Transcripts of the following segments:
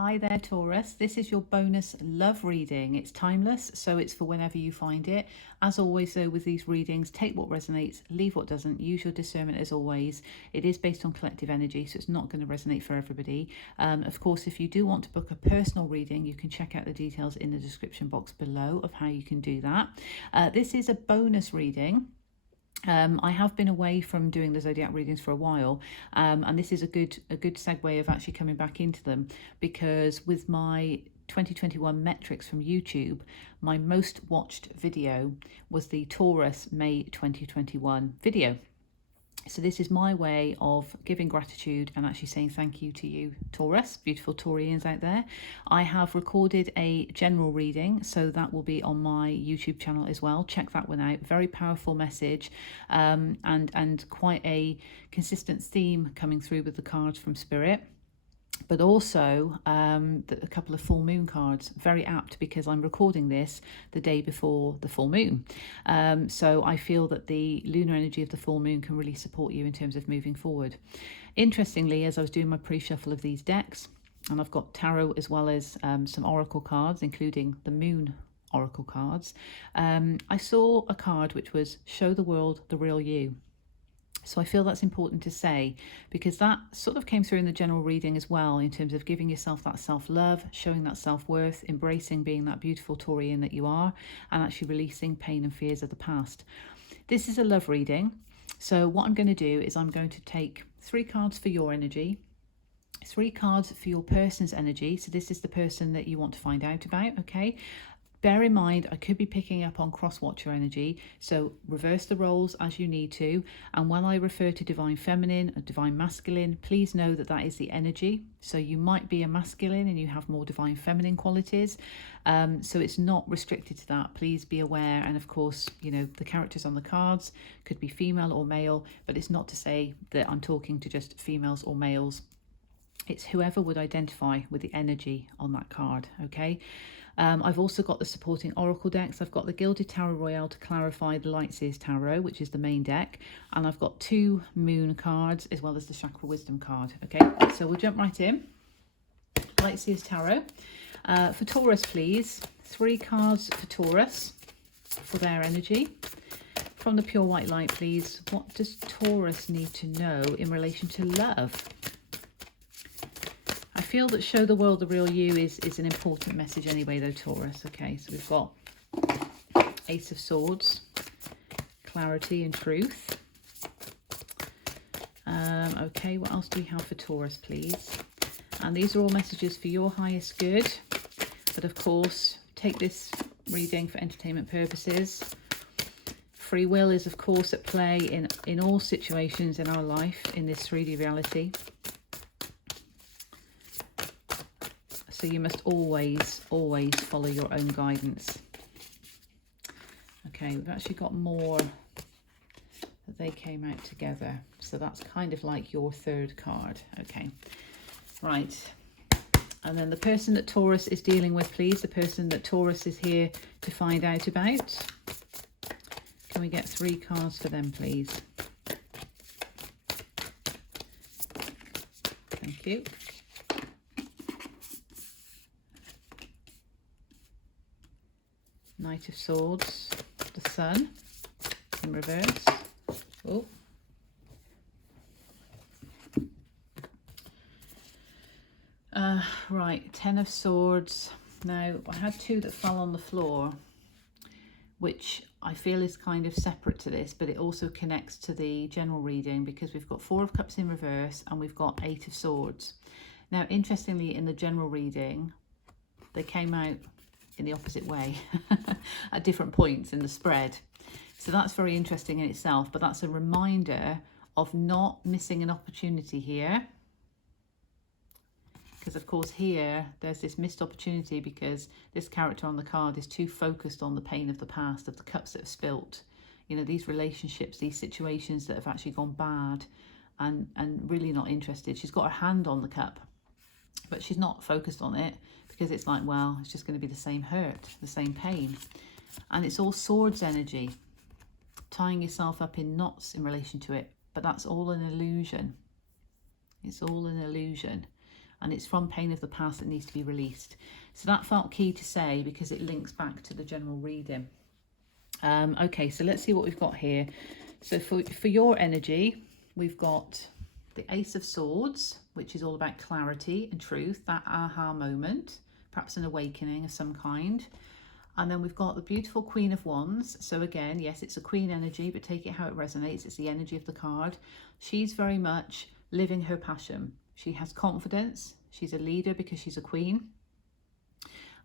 Hi there, Taurus. This is your bonus love reading. It's timeless, so it's for whenever you find it. As always, though, with these readings, take what resonates, leave what doesn't. Use your discernment as always. It is based on collective energy, so it's not going to resonate for everybody. Of course, if you do want to book a personal reading, you can check out the details in the description box below of how you can do that. This is a bonus reading. I have been away from doing the zodiac readings for a while, and this is a good segue of actually coming back into them, because with my 2021 metrics from YouTube, my most watched video was the Taurus May 2021 video. So this is my way of giving gratitude and actually saying thank you to you, Taurus, beautiful Taurians out there. I have recorded a general reading, so that will be on my YouTube channel as well. Check that one out. Very powerful message, and quite a consistent theme coming through with the cards from Spirit. But also a couple of full moon cards, very apt because I'm recording this the day before the full moon. So I feel that the lunar energy of the full moon can really support you in terms of moving forward. Interestingly, as I was doing my pre-shuffle of these decks, and I've got tarot as well as some oracle cards, including the moon oracle cards, I saw a card which was show the world the real you. So I feel that's important to say, because that sort of came through in the general reading as well, in terms of giving yourself that self-love, showing that self-worth, embracing being that beautiful Taurian that you are, and actually releasing pain and fears of the past. This is a love reading. So what I'm going to do is I'm going to take 3 cards for your energy, 3 cards for your person's energy. So this is the person that you want to find out about, okay? Bear in mind, I could be picking up on cross-watcher energy, so reverse the roles as you need to. And when I refer to divine feminine or divine masculine, please know that that is the energy. So you might be a masculine and you have more divine feminine qualities. So it's not restricted to that. Please be aware. And of course, you know, the characters on the cards could be female or male, but it's not to say that I'm talking to just females or males. It's whoever would identify with the energy on that card, okay? I've also got the supporting oracle decks. I've got the Gilded Tarot Royale to clarify the Light Seers Tarot, which is the main deck. And I've got 2 moon cards as well as the Chakra Wisdom card. Okay, so we'll jump right in. Light Seers Tarot. For Taurus, please. 3 cards for Taurus for their energy. From the Pure White Light, please. What does Taurus need to know in relation to love? I feel that show the world the real you is an important message anyway, though, Taurus. Okay, so we've got Ace of Swords, clarity and truth. Okay, what else do we have for Taurus, please? And these are all messages for your highest good. But of course, take this reading for entertainment purposes. Free will is, of course, at play in all situations in our life in this 3D reality. So you must always follow your own guidance. Okay, we've actually got more that they came out together. So that's kind of like your 3rd card. Okay, right. And then the person that Taurus is dealing with, please. The person that Taurus is here to find out about. Can we get 3 cards for them, please? Thank you. Knight of Swords, the Sun in reverse. Oh. Right, 10 of Swords. Now, I had 2 that fell on the floor, which I feel is kind of separate to this, but it also connects to the general reading, because we've got 4 of Cups in reverse and we've got 8 of Swords. Now, interestingly, in the general reading, they came out in the opposite way at different points in the spread. So that's very interesting in itself, but that's a reminder of not missing an opportunity here. Because of course here, there's this missed opportunity because this character on the card is too focused on the pain of the past, of the cups that have spilt. You know, these relationships, these situations that have actually gone bad, and really not interested. She's got her hand on the cup, but she's not focused on it, because it's like, well, it's just going to be the same hurt, the same pain. And it's all swords energy, tying yourself up in knots in relation to it. But that's all an illusion. It's all an illusion. and it's from pain of the past that needs to be released. So that felt key to say because it links back to the general reading. Okay, so let's see what we've got here. So for your energy, we've got the Ace of Swords, which is all about clarity and truth, that aha moment, perhaps an awakening of some kind. And then we've got the beautiful Queen of Wands. So again, yes, it's a queen energy, but take it how it resonates. It's the energy of the card. She's very much living her passion. She has confidence. She's a leader because she's a queen.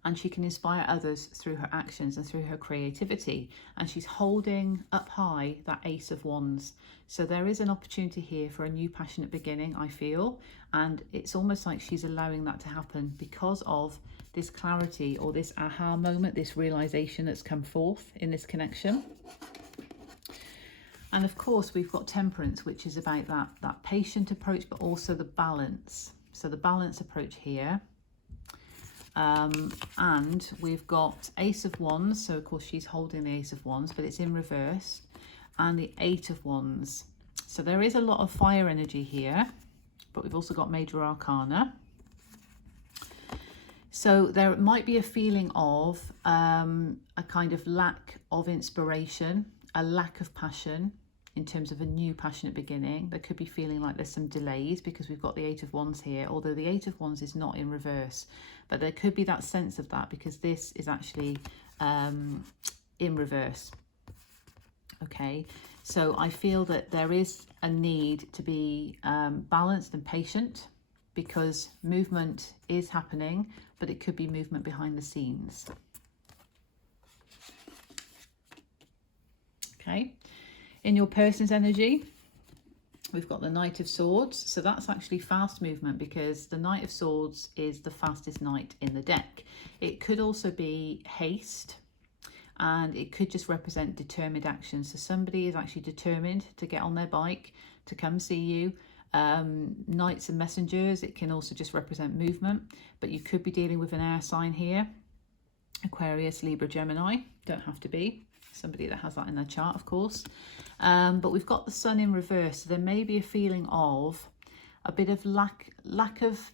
And she can inspire others through her actions and through her creativity. And she's holding up high that Ace of Wands. So there is an opportunity here for a new passionate beginning, I feel. And it's almost like she's allowing that to happen because of this clarity or this aha moment, this realization that's come forth in this connection. And of course, we've got Temperance, which is about that patient approach, but also the balance. So the balance approach here. And we've got Ace of Wands, so of course she's holding the Ace of Wands, but it's in reverse, and the Eight of Wands. So there is a lot of fire energy here, but we've also got Major Arcana. So there might be a feeling of a kind of lack of inspiration, a lack of passion in terms of a new passionate beginning. There could be feeling like there's some delays because we've got the Eight of Wands here, although the Eight of Wands is not in reverse. But there could be that sense of that because this is actually in reverse. Okay, so I feel that there is a need to be balanced and patient because movement is happening, but it could be movement behind the scenes. Okay. In your person's energy, we've got the Knight of Swords. So that's actually fast movement because the Knight of Swords is the fastest knight in the deck. It could also be haste, and it could just represent determined action. So somebody is actually determined to get on their bike, to come see you. Knights and messengers, it can also just represent movement, but you could be dealing with an air sign here. Aquarius, Libra, Gemini, don't have to be. Somebody that has that in their chart, of course. But we've got the Sun in reverse. So there may be a feeling of a bit of lack of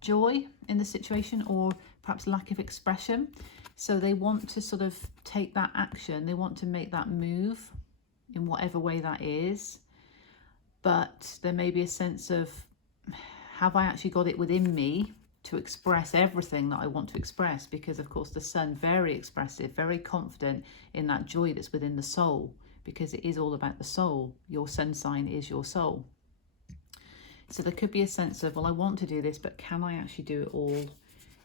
joy in the situation, or perhaps lack of expression. So they want to sort of take that action. They want to make that move in whatever way that is. But there may be a sense of, have I actually got it within me to express everything that I want to express? Because of course the Sun, very expressive, very confident in that joy that's within the soul, because it is all about the soul. Your Sun sign is your soul. So there could be a sense of, well, I want to do this, but can I actually do it all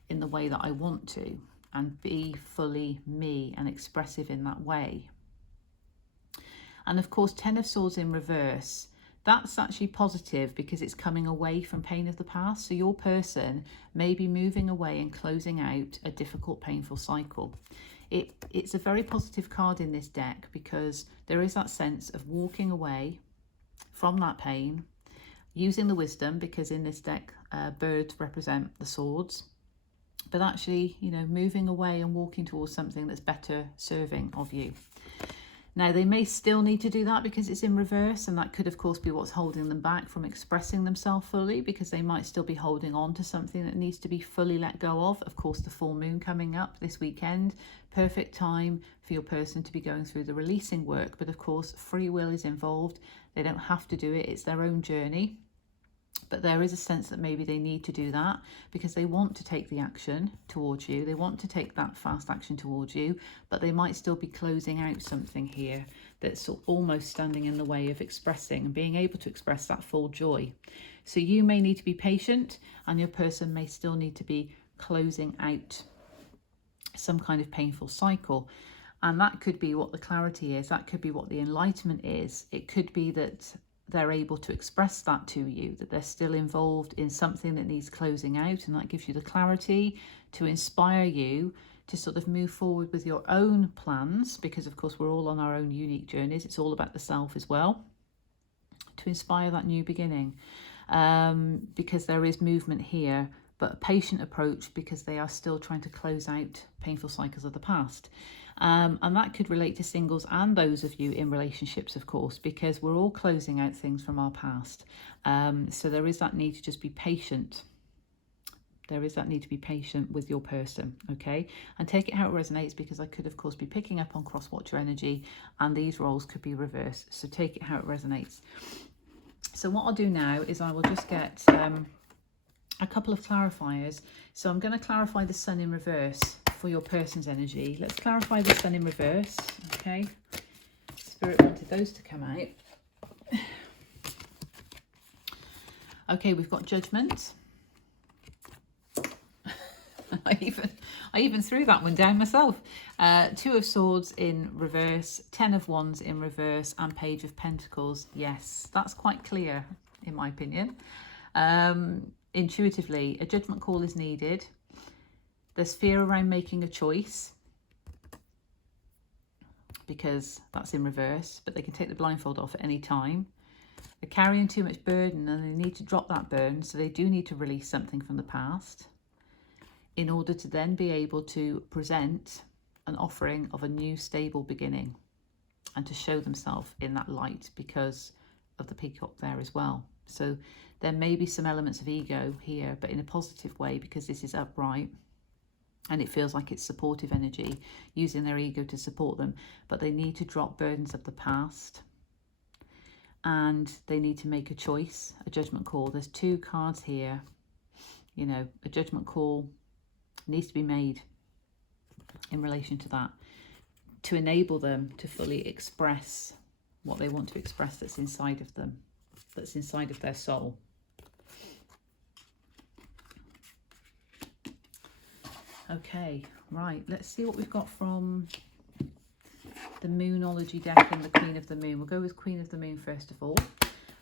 in the way that I want to and be fully me and expressive in that way? And of course, Ten of Swords in reverse, that's actually positive because it's coming away from pain of the past. So your person may be moving away and closing out a difficult, painful cycle. It's a very positive card in this deck because there is that sense of walking away from that pain, using the wisdom, because in this deck, birds represent the swords, but actually, you know, moving away and walking towards something that's better serving of you. Now, they may still need to do that because it's in reverse, and that could, of course, be what's holding them back from expressing themselves fully, because they might still be holding on to something that needs to be fully let go of. Of course, the full moon coming up this weekend, perfect time for your person to be going through the releasing work. But of course, free will is involved. They don't have to do it. It's their own journey. But there is a sense that maybe they need to do that because they want to take the action towards you. They want to take that fast action towards you, but they might still be closing out something here that's almost standing in the way of expressing and being able to express that full joy. So you may need to be patient, and your person may still need to be closing out some kind of painful cycle. And that could be what the clarity is. That could be what the enlightenment is. It could be that they're able to express that to you, that they're still involved in something that needs closing out, and that gives you the clarity to inspire you to sort of move forward with your own plans, because of course we're all on our own unique journeys. It's all about the self as well, to inspire that new beginning, because there is movement here, but a patient approach because they are still trying to close out painful cycles of the past. And that could relate to singles and those of you in relationships, of course, because we're all closing out things from our past. So there is that need to just be patient There is that need to be patient with your person, okay? And take it how it resonates, because I could, of course, be picking up on cross-watcher energy and these roles could be reversed. So take it how it resonates. So what I'll do now is I will just get a couple of clarifiers. So I'm going to clarify the sun in reverse for your person's energy. Let's clarify the sun in reverse, okay? Spirit wanted those to come out. Okay, we've got Judgment. I even threw that one down myself. Two of Swords in reverse, 10 of Wands in reverse, and Page of Pentacles. Yes, that's quite clear, in my opinion. Intuitively, a judgment call is needed. There's fear around making a choice, because that's in reverse, but they can take the blindfold off at any time. They're carrying too much burden and they need to drop that burden, so they do need to release something from the past in order to then be able to present an offering of a new stable beginning and to show themselves in that light, because of the peacock there as well. So there may be some elements of ego here, but in a positive way, because this is upright and it feels like it's supportive energy, using their ego to support them. But they need to drop burdens of the past and they need to make a choice, a judgment call. There's two cards here. You know, a judgment call needs to be made in relation to that, to enable them to fully express what they want to express that's inside of them, that's inside of their soul. Okay, right, let's see what we've got from the Moonology deck and the Queen of the Moon. We'll go with Queen of the Moon first of all.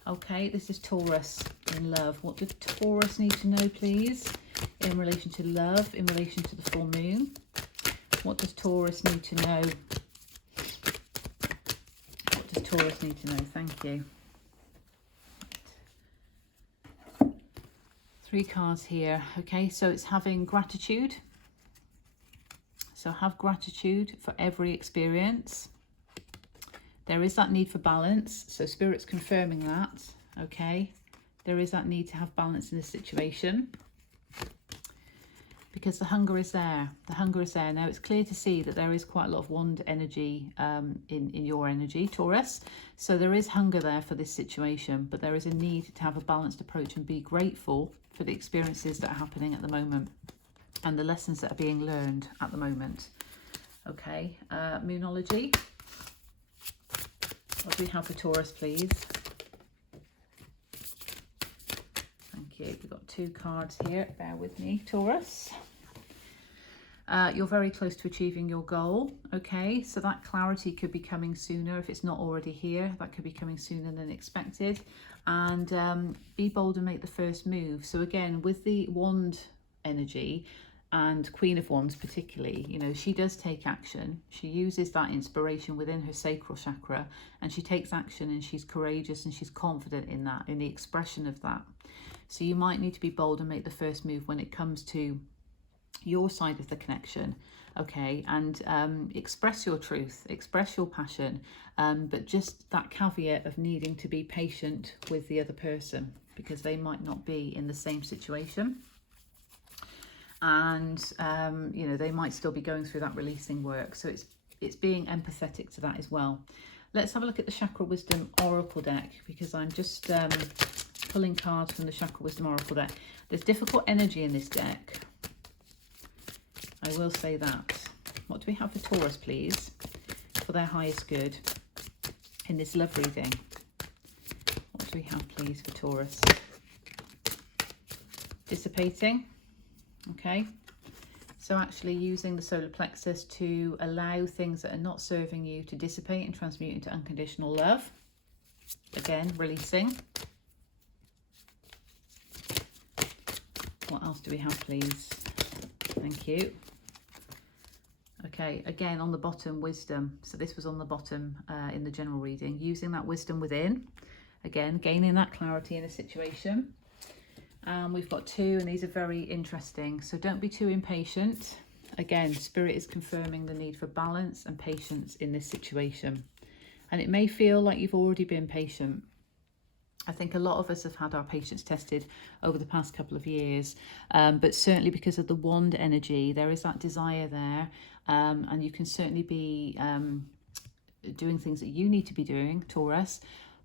Okay, this is Taurus in love. What did Taurus need to know, please, in relation to love, in relation to the full moon? What does Taurus need to know? What does Taurus need to know? Thank you. 3 cards here. Okay, so it's having gratitude. So have gratitude for every experience. There is that need for balance. So Spirit's confirming that. Okay, there is that need to have balance in this situation, because the hunger is there. The hunger is there. Now it's clear to see that there is quite a lot of wand energy in your energy, Taurus. So there is hunger there for this situation, but there is a need to have a balanced approach and be grateful for the experiences that are happening at the moment and the lessons that are being learned at the moment. Okay, Moonology. What do we have for Taurus, please? Thank you. We've got 2 cards here. Bear with me, Taurus. You're very close to achieving your goal. Okay, so that clarity could be coming sooner. If it's not already here, that could be coming sooner than expected. And be bold and make the first move. So again, with the wand energy and Queen of Wands particularly, you know, she does take action. She uses that inspiration within her sacral chakra and she takes action, and she's courageous and she's confident in that, in the expression of that. So you might need to be bold and make the first move when it comes to your side of the connection, okay, and express your truth, express your passion, but just that caveat of needing to be patient with the other person, because they might not be in the same situation. And you know, they might still be going through that releasing work, so it's being empathetic to that as well. Let's have a look at the Chakra Wisdom Oracle deck, because I'm just pulling cards from the Chakra Wisdom Oracle deck. There's difficult energy in this deck, I will say that. What do we have for Taurus, please, for their highest good in this love reading? What do we have, please, for Taurus? Dissipating. Okay, so actually using the solar plexus to allow things that are not serving you to dissipate and transmute into unconditional love. Again, releasing. What else do we have, please? Thank you. Okay, again on the bottom, wisdom. So this was on the bottom in the general reading. Using that wisdom within. Again, gaining that clarity in a situation. We've got 2, and these are very interesting. So don't be too impatient. Again, Spirit is confirming the need for balance and patience in this situation. And it may feel like you've already been patient. I think a lot of us have had our patience tested over the past couple of years, but certainly because of the wand energy, there is that desire there, and you can certainly be doing things that you need to be doing, Taurus,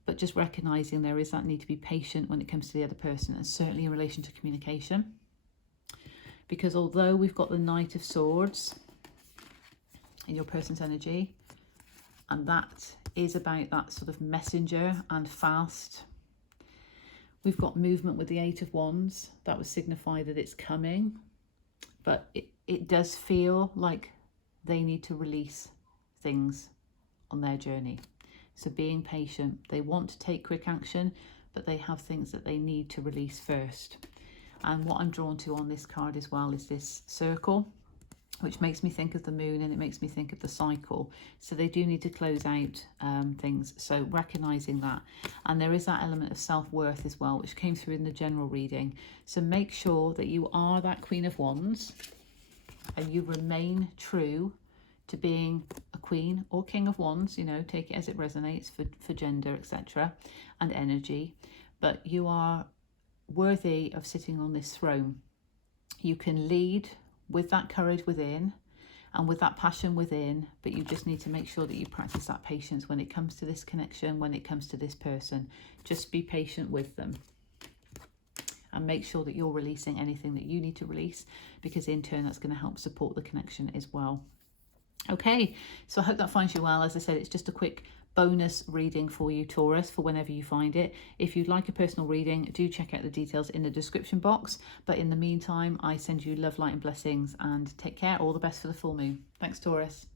but just recognizing there is that need to be patient when it comes to the other person, and certainly in relation to communication. Because although we've got the Knight of Swords in your person's energy, and that is about that sort of messenger and fast, we've got movement with the Eight of Wands. That would signify that it's coming, but it does feel like they need to release things on their journey. So being patient, they want to take quick action, but they have things that they need to release first. And what I'm drawn to on this card as well is this circle, which makes me think of the moon, and it makes me think of the cycle. So they do need to close out things. So recognizing that. And there is that element of self-worth as well, which came through in the general reading. So make sure that you are that Queen of Wands and you remain true to being a Queen or King of Wands, you know, take it as it resonates for gender, etc. and energy. But you are worthy of sitting on this throne. You can lead with that courage within and with that passion within, but you just need to make sure that you practice that patience when it comes to this connection, when it comes to this person. Just be patient with them and make sure that you're releasing anything that you need to release, because in turn that's going to help support the connection as well. Okay, so I hope that finds you well. As I said, it's just a quick bonus reading for you, Taurus, for whenever you find it. If you'd like a personal reading, do check out the details in the description box. But in the meantime, I send you love, light and blessings, and take care. All the best for the full moon. Thanks, Taurus.